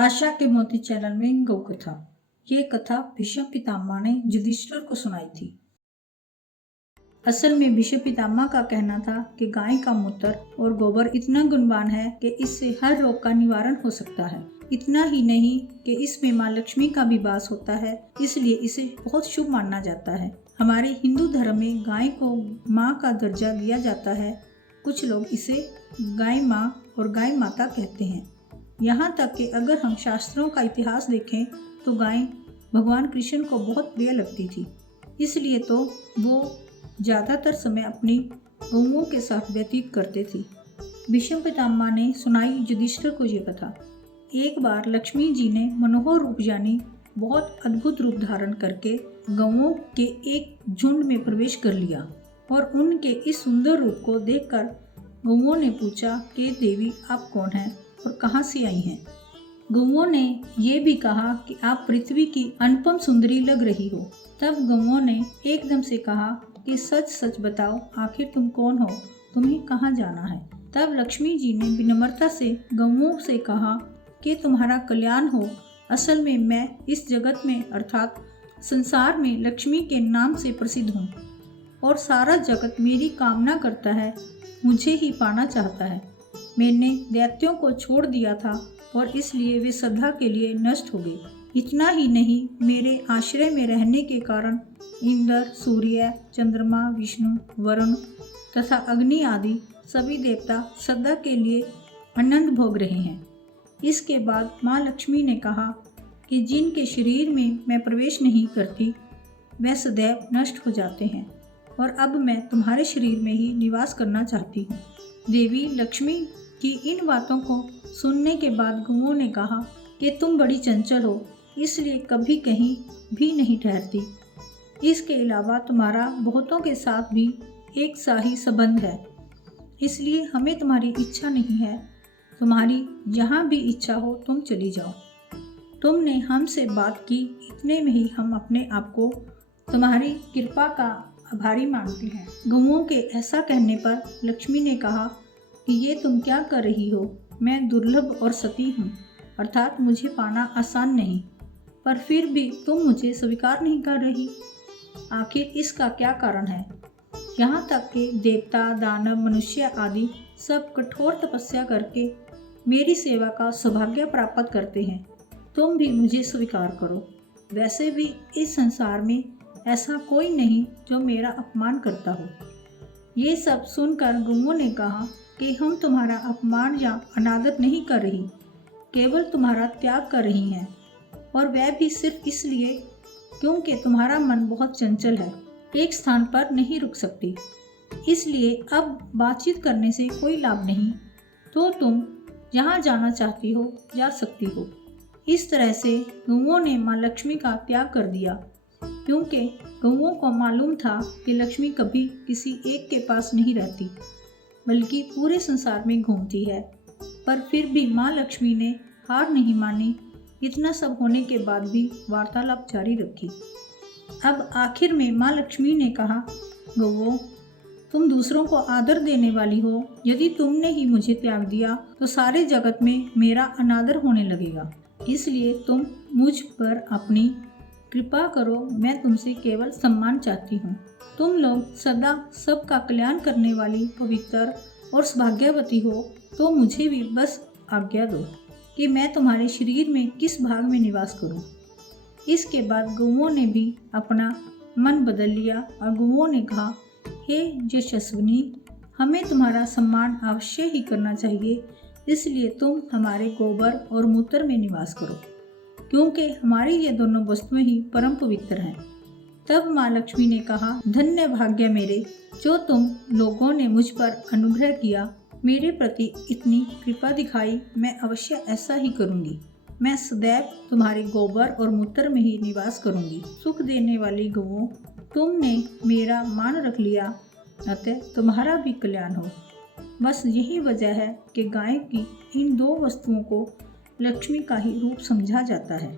आशा के मोती चैनल में गौ कथा। ये कथा भीष्म पितामह ने युधिष्ठिर को सुनाई थी। असल में भीष्म पितामह का कहना था कि गाय का मूत्र और गोबर इतना गुणवान है कि इससे हर रोग का निवारण हो सकता है। इतना ही नहीं कि इसमें माँ लक्ष्मी का भी वास होता है, इसलिए इसे बहुत शुभ माना जाता है। हमारे हिंदू धर्म में गाय को माँ का दर्जा दिया जाता है। कुछ लोग इसे गाय माँ और गाय माता कहते हैं। यहाँ तक कि अगर हम शास्त्रों का इतिहास देखें तो गाय भगवान कृष्ण को बहुत प्रिय लगती थी, इसलिए तो वो ज़्यादातर समय अपनी गौओं के साथ व्यतीत करते थे। भीष्म पितामह ने सुनाई युधिष्ठिर को ये कथा। एक बार लक्ष्मी जी ने मनोहर रूप यानी बहुत अद्भुत रूप धारण करके गौओं के एक झुंड में प्रवेश कर लिया और उनके इस सुंदर रूप को देखकर गौओं ने पूछा कि देवी आप कौन हैं और कहाँ से आई हैं। गौओं ने ये भी कहा कि आप पृथ्वी की अनुपम सुंदरी लग रही हो। तब गौओं ने एकदम से कहा कि सच सच बताओ, आखिर तुम कौन हो, तुम्हें कहाँ जाना है। तब लक्ष्मी जी ने विनम्रता से गौओं से कहा कि तुम्हारा कल्याण हो। असल में मैं इस जगत में अर्थात संसार में लक्ष्मी के नाम से प्रसिद्ध हूँ और सारा जगत मेरी कामना करता है, मुझे ही पाना चाहता है। मैंने दैत्यों को छोड़ दिया था और इसलिए वे सदा के लिए नष्ट हो गए। इतना ही नहीं, मेरे आश्रय में रहने के कारण इंद्र, सूर्य, चंद्रमा, विष्णु, वरुण तथा अग्नि आदि सभी देवता सदा के लिए आनंद भोग रहे हैं। इसके बाद माँ लक्ष्मी ने कहा कि जिनके शरीर में मैं प्रवेश नहीं करती वह सदैव नष्ट हो जाते हैं और अब मैं तुम्हारे शरीर में ही निवास करना चाहती हूँ। देवी लक्ष्मी की इन बातों को सुनने के बाद गौओं ने कहा कि तुम बड़ी चंचल हो, इसलिए कभी कहीं भी नहीं ठहरती। इसके अलावा तुम्हारा बहुतों के साथ भी एक शाही संबंध है, इसलिए हमें तुम्हारी इच्छा नहीं है। तुम्हारी जहाँ भी इच्छा हो तुम चली जाओ। तुमने हमसे बात की, इतने में ही हम अपने आप को तुम्हारी कृपा का आभारी मानते हैं। गौओं के ऐसा कहने पर लक्ष्मी ने कहा कि ये तुम क्या कर रही हो। मैं दुर्लभ और सती हूँ, अर्थात मुझे पाना आसान नहीं, पर फिर भी तुम मुझे स्वीकार नहीं कर रही। आखिर इसका क्या कारण है। यहाँ तक कि देवता, दानव, मनुष्य आदि सब कठोर तपस्या करके मेरी सेवा का सौभाग्य प्राप्त करते हैं। तुम भी मुझे स्वीकार करो। वैसे भी इस संसार में ऐसा कोई नहीं जो मेरा अपमान करता हो। ये सब सुनकर गौओं ने कहा कि हम तुम्हारा अपमान या अनादर नहीं कर रही, केवल तुम्हारा त्याग कर रही हैं, और वह भी सिर्फ इसलिए क्योंकि तुम्हारा मन बहुत चंचल है, एक स्थान पर नहीं रुक सकती। इसलिए अब बातचीत करने से कोई लाभ नहीं, तो तुम जहाँ जाना चाहती हो जा सकती हो। इस तरह से गौओं ने माँ लक्ष्मी का त्याग कर दिया, क्योंकि गौओं को मालूम था कि लक्ष्मी कभी किसी एक के पास नहीं रहती, बल्कि पूरे संसार में घूमती है। पर फिर भी माँ लक्ष्मी ने हार नहीं मानी। इतना सब होने के बाद भी वार्तालाप जारी रखी। अब आखिर में माँ लक्ष्मी ने कहा, गौओं, तुम दूसरों को आदर देने वाली हो। यदि तुमने ही मुझे त्याग दिया तो सारे जगत में मेरा अनादर होने लगेगा। इसलिए तुम मुझ पर अपनी कृपा करो। मैं तुमसे केवल सम्मान चाहती हूँ। तुम लोग सदा सबका कल्याण करने वाली पवित्र और सौभाग्यवती हो, तो मुझे भी बस आज्ञा दो कि मैं तुम्हारे शरीर में किस भाग में निवास करूँ। इसके बाद गौओं ने भी अपना मन बदल लिया और गौओं ने कहा, हे यशस्विनी, हमें तुम्हारा सम्मान अवश्य ही करना चाहिए, इसलिए तुम हमारे गोबर और मूत्र में निवास करो, क्योंकि हमारी ये दोनों वस्तुएं ही परम पवित्र हैं। तब माँ लक्ष्मी ने कहा, धन्य भाग्य मेरे, जो तुम लोगों ने मुझ पर अनुग्रह किया, मेरे प्रति इतनी कृपा दिखाई। मैं अवश्य ऐसा ही करूँगी। मैं सदैव तुम्हारे गोबर और मूत्र में ही निवास करूँगी। सुख देने वाली गौओं, तुमने मेरा मान रख लिया, अतः तुम्हारा भी कल्याण हो। बस यही वजह है कि गाय की इन दो वस्तुओं को लक्ष्मी का ही रूप समझा जाता है।